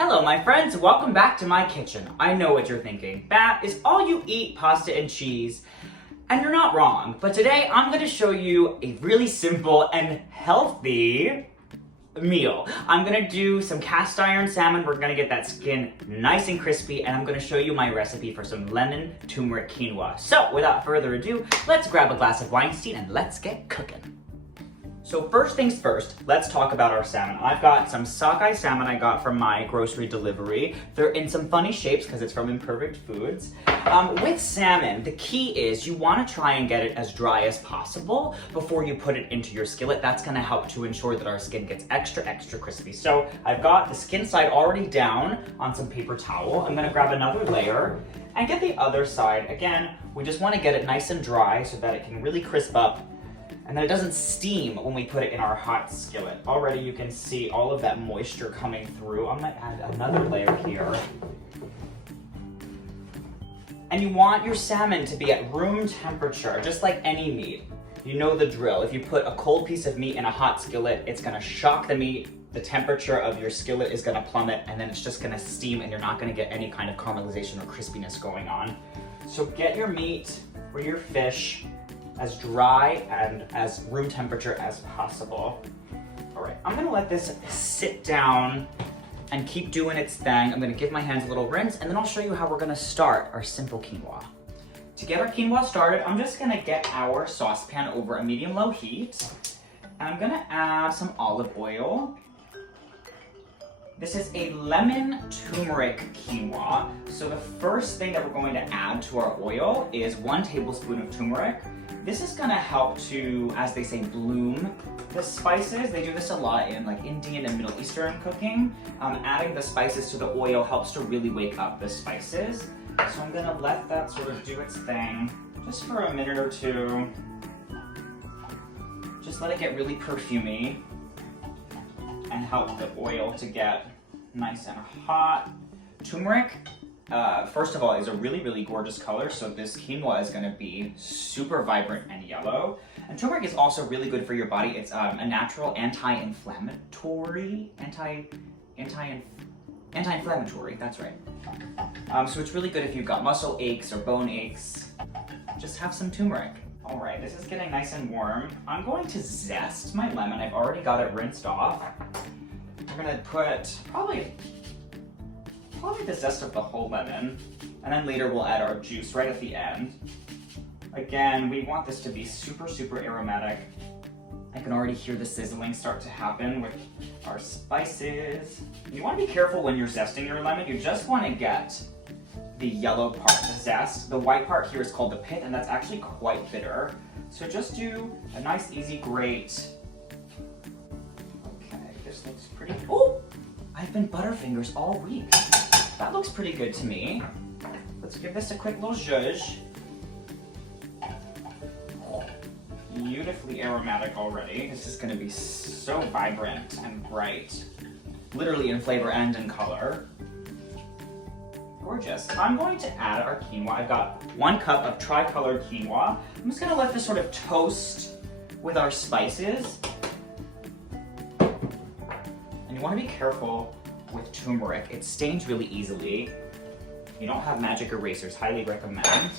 Hello my friends, welcome back to my kitchen. I know what you're thinking. That is all you eat, pasta and cheese. And you're not wrong, but today I'm going to show you a really simple and healthy meal. I'm going to do some cast iron salmon. We're going to get that skin nice and crispy, and I'm going to show you my recipe for some lemon turmeric quinoa. So without further ado, let's grab a glass of Weinstein and let's get cooking. So first things first, let's talk about our salmon. I've got some sockeye salmon I got from my grocery delivery. They're in some funny shapes because it's from Imperfect Foods. With salmon, the key is you want to try and get it as dry as possible before you put it into your skillet. That's going to help to ensure that our skin gets extra crispy. So I've got the skin side already down on some paper towel. I'm going to grab another layer and get the other side. Again, we just want to get it nice and dry so that it can really crisp up, and then it doesn't steam when we put it in our hot skillet. Already you can see all of that moisture coming through. I'm gonna add another layer here. And you want your salmon to be at room temperature, just like any meat. You know the drill. If you put a cold piece of meat in a hot skillet, it's gonna shock the meat, the temperature of your skillet is gonna plummet, and then it's just gonna steam and you're not gonna get any kind of caramelization or crispiness going on. So get your meat or your fish as dry and as room temperature as possible. All right, I'm gonna let this sit down and keep doing its thing. I'm gonna give my hands a little rinse, and then I'll show you how we're gonna start our simple quinoa. To get our quinoa started, I'm just gonna get our saucepan over a medium-low heat. And I'm gonna add some olive oil. This is a lemon turmeric quinoa. So the first thing that we're going to add to our oil is 1 tablespoon of turmeric. This is gonna help to, as they say, bloom the spices. They do this a lot in like Indian and Middle Eastern cooking. Adding the spices to the oil helps to really wake up the spices. So I'm gonna let that sort of do its thing just for a minute or two. Just let it get really perfumey and help the oil to get nice and hot. Turmeric, first of all, is a really gorgeous color, so this quinoa is gonna be super vibrant and yellow. And turmeric is also really good for your body. It's a natural anti-inflammatory, anti-inflammatory, that's right. So it's really good if you've got muscle aches or bone aches. Just have some turmeric. All right, this is getting nice and warm. I'm going to zest my lemon. I've already got it rinsed off. We're gonna put probably the zest of the whole lemon, and then later we'll add our juice right at the end. Again, we want this to be super aromatic. I can already hear the sizzling start to happen with our spices. You want to be careful when you're zesting your lemon. You just want to get the yellow part, the zest. The white part here is called the pit, and that's actually quite bitter. So just do a nice, easy grate. Okay, this looks pretty. Oh, I've been Butterfingers all week. That looks pretty good to me. Let's give this a quick little zhuzh. Beautifully aromatic already. This is going to be so vibrant and bright, literally in flavor and in color. Gorgeous. I'm going to add our quinoa. I've got 1 cup of tricolored quinoa. I'm just going to let this sort of toast with our spices. And you want to be careful with turmeric. It stains really easily. If you don't have magic erasers, highly recommend.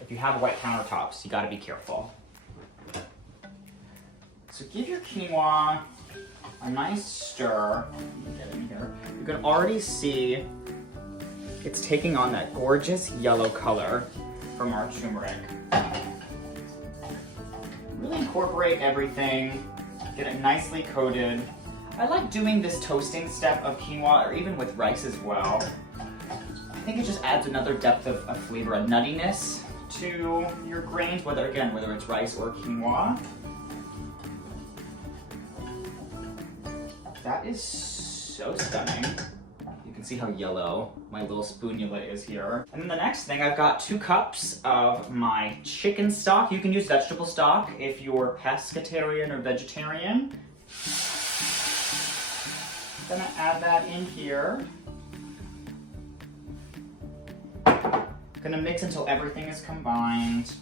If you have white countertops, you got to be careful. So give your quinoa a nice stir. Get in here. You can already see it's taking on that gorgeous yellow color from our turmeric. Really incorporate everything. Get it nicely coated. I like doing this toasting step of quinoa, or even with rice as well. I think it just adds another depth of flavor, a nuttiness to your grains, whether it's rice or quinoa. That is so stunning. You can see how yellow my little spoonula is here. And then the next thing, I've got 2 cups of my chicken stock. You can use vegetable stock if you're pescatarian or vegetarian. Gonna add that in here. Gonna mix until everything is combined.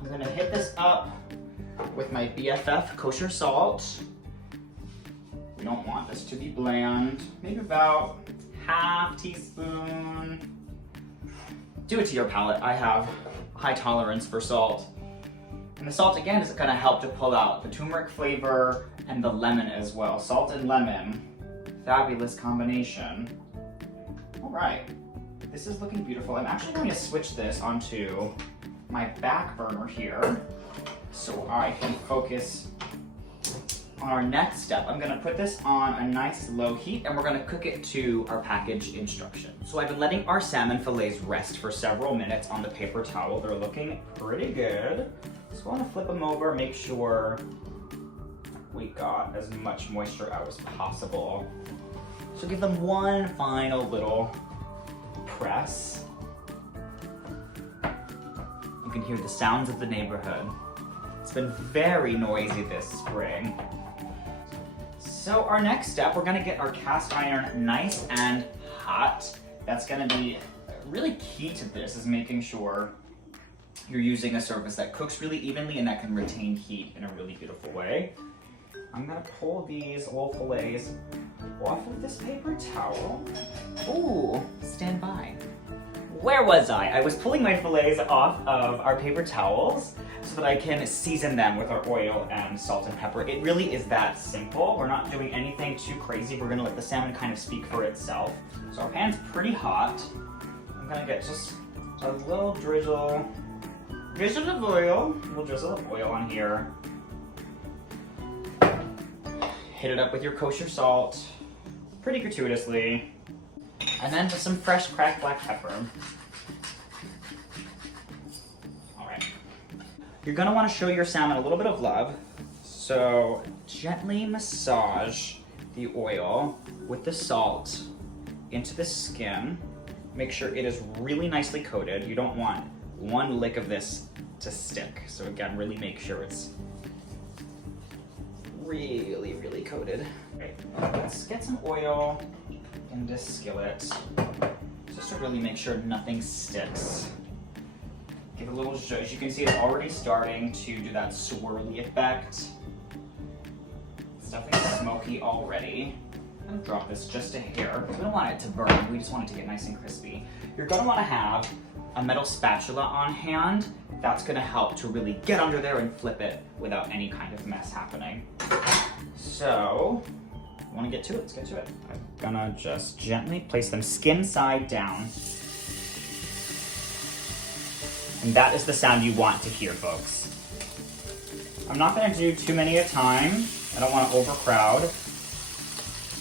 I'm gonna hit this up with my BFF kosher salt. don't want this to be bland. Maybe about half teaspoon. Do it to your palate. I have high tolerance for salt. And the salt, again, is gonna help to pull out the turmeric flavor and the lemon as well. Salt and lemon, fabulous combination. All right, this is looking beautiful. I'm actually going to switch this onto my back burner here so I can focus on our next step. I'm gonna put this on a nice low heat and we're gonna cook it to our package instructions. So I've been letting our salmon fillets rest for several minutes on the paper towel. They're looking pretty good. So I wanna flip them over, make sure we got as much moisture out as possible. So give them one final little press. You can hear the sounds of the neighborhood. It's been very noisy this spring. So our next step, we're gonna get our cast iron nice and hot. That's gonna be really key to this, is making sure you're using a surface that cooks really evenly and that can retain heat in a really beautiful way. I'm gonna pull these old fillets off of this paper towel. Ooh, stand by. Where was I? I was pulling my fillets off of our paper towels so that I can season them with our oil and salt and pepper. It really is that simple. We're not doing anything too crazy. We're gonna let the salmon kind of speak for itself. So our pan's pretty hot. I'm gonna get just a little drizzle of oil. A little drizzle of oil on here. Hit it up with your kosher salt, pretty gratuitously. And then just some fresh cracked black pepper. All right. You're gonna wanna show your salmon a little bit of love. So gently massage the oil with the salt into the skin. Make sure it is really nicely coated. You don't want one lick of this to stick. So again, really make sure it's really, really coated. Right. Let's get some oil in this skillet, just to really make sure nothing sticks. Give it a little zhuzh. As you can see, it's already starting to do that swirly effect. It's definitely smoky already. I'm gonna drop this just a hair. We don't want it to burn, we just want it to get nice and crispy. You're gonna wanna have a metal spatula on hand. That's gonna help to really get under there and flip it without any kind of mess happening. So, want to get to it? Let's get to it. I'm gonna just gently place them skin side down. And that is the sound you want to hear, folks. I'm not gonna do too many at a time. I don't want to overcrowd.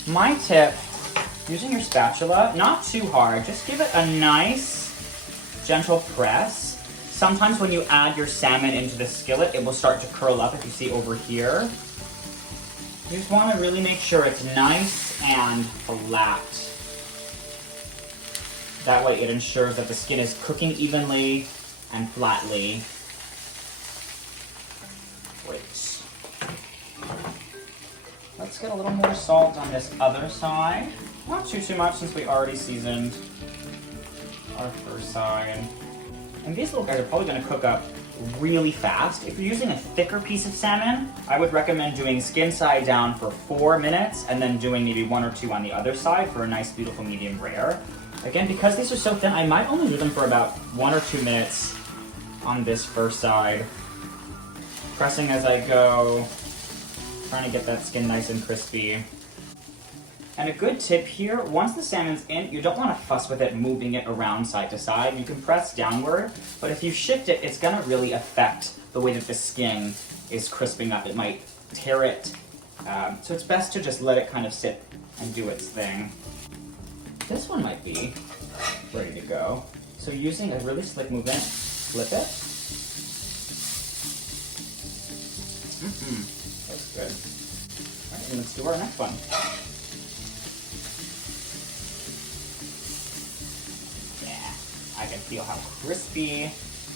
My tip, using your spatula, not too hard, just give it a nice, gentle press. Sometimes when you add your salmon into the skillet, it will start to curl up, if you see over here. You just want to really make sure it's nice and flat. That way it ensures that the skin is cooking evenly and flatly. Great. Let's get a little more salt on this other side. Not too much since we already seasoned our first side. And these little guys are probably going to cook up really fast. If you're using a thicker piece of salmon, I would recommend doing skin side down for 4 minutes and then doing maybe 1 or 2 on the other side for a nice, beautiful medium rare. Again, because these are so thin, I might only do them for about 1 or 2 minutes on this first side. Pressing as I go, trying to get that skin nice and crispy. And a good tip here, once the salmon's in, you don't want to fuss with it, moving it around side to side. You can press downward, but if you shift it, it's going to really affect the way that the skin is crisping up. It might tear it. So it's best to just let it kind of sit and do its thing. This one might be ready to go. So using a really slick movement, flip it. That's good. All right, and let's do our next one. I can feel how crispy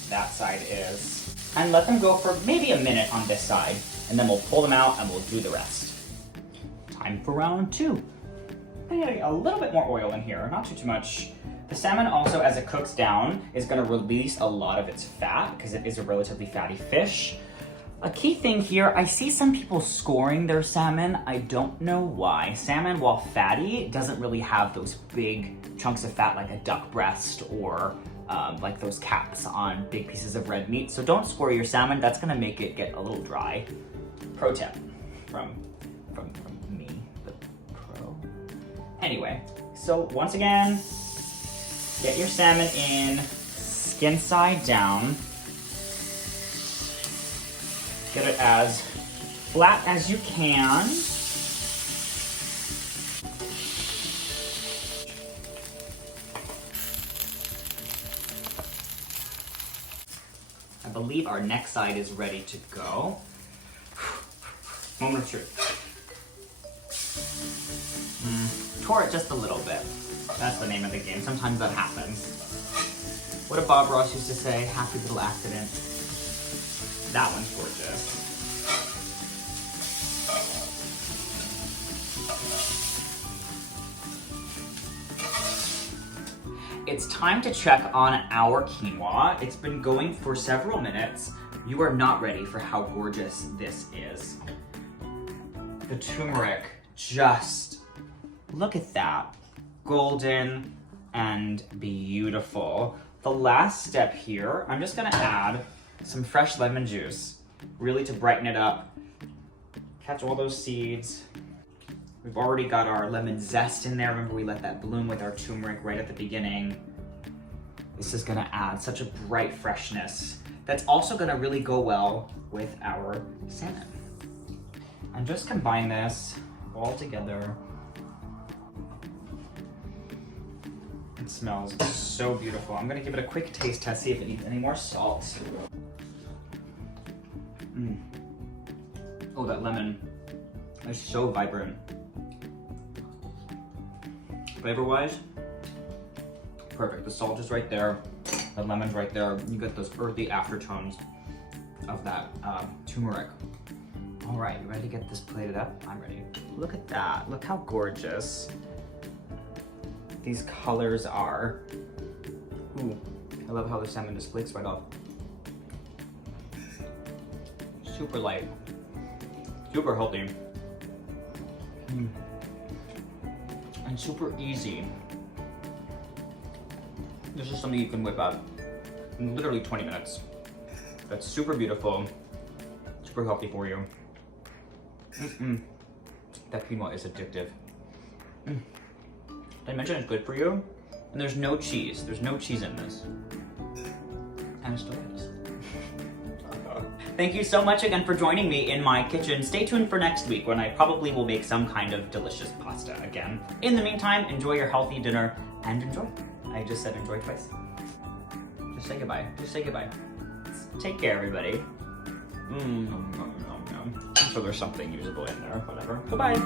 that side is. And let them go for maybe a minute on this side, and then we'll pull them out and we'll do the rest. Time for round 2. I'm getting a little bit more oil in here, not too much. The salmon also, as it cooks down, is gonna release a lot of its fat because it is a relatively fatty fish. A key thing here, I see some people scoring their salmon. I don't know why. Salmon, while fatty, doesn't really have those big chunks of fat like a duck breast or like those caps on big pieces of red meat. So don't score your salmon. That's gonna make it get a little dry. Pro tip from me, the pro. Anyway, so once again, get your salmon in, skin side down. Get it as flat as you can. I believe our next side is ready to go. Moment of truth. Tore it just a little bit. That's the name of the game. Sometimes that happens. What did Bob Ross used to say? Happy little accident. That one's gorgeous. It's time to check on our quinoa. It's been going for several minutes. You are not ready for how gorgeous this is. The turmeric, just look at that. Golden and beautiful. The last step here, I'm just gonna add some fresh lemon juice, really to brighten it up. Catch all those seeds. We've already got our lemon zest in there. Remember, we let that bloom with our turmeric right at the beginning. This is gonna add such a bright freshness that's also gonna really go well with our salmon. And just combine this all together. It smells so beautiful. I'm gonna give it a quick taste test, see if it needs any more salt. Oh, that lemon is so vibrant. Flavor-wise, perfect. The salt is right there, the lemon's right there. You get those earthy aftertones of that turmeric. All right, you ready to get this plated up? I'm ready. Look at that, look how gorgeous these colors are. Ooh, I love how the salmon just flakes right off. Super light, super healthy, and super easy. This is something you can whip up in literally 20 minutes. That's super beautiful, super healthy for you. That quinoa is addictive. Did I mention it's good for you? And there's no cheese. There's no cheese in this. And it's delicious. Thank you so much again for joining me in my kitchen. Stay tuned for next week when I probably will make some kind of delicious pasta again. In the meantime, enjoy your healthy dinner and enjoy. I just said enjoy twice. Just say goodbye. Just say goodbye. Take care, everybody. I'm sure there's something usable in there. Whatever. Goodbye.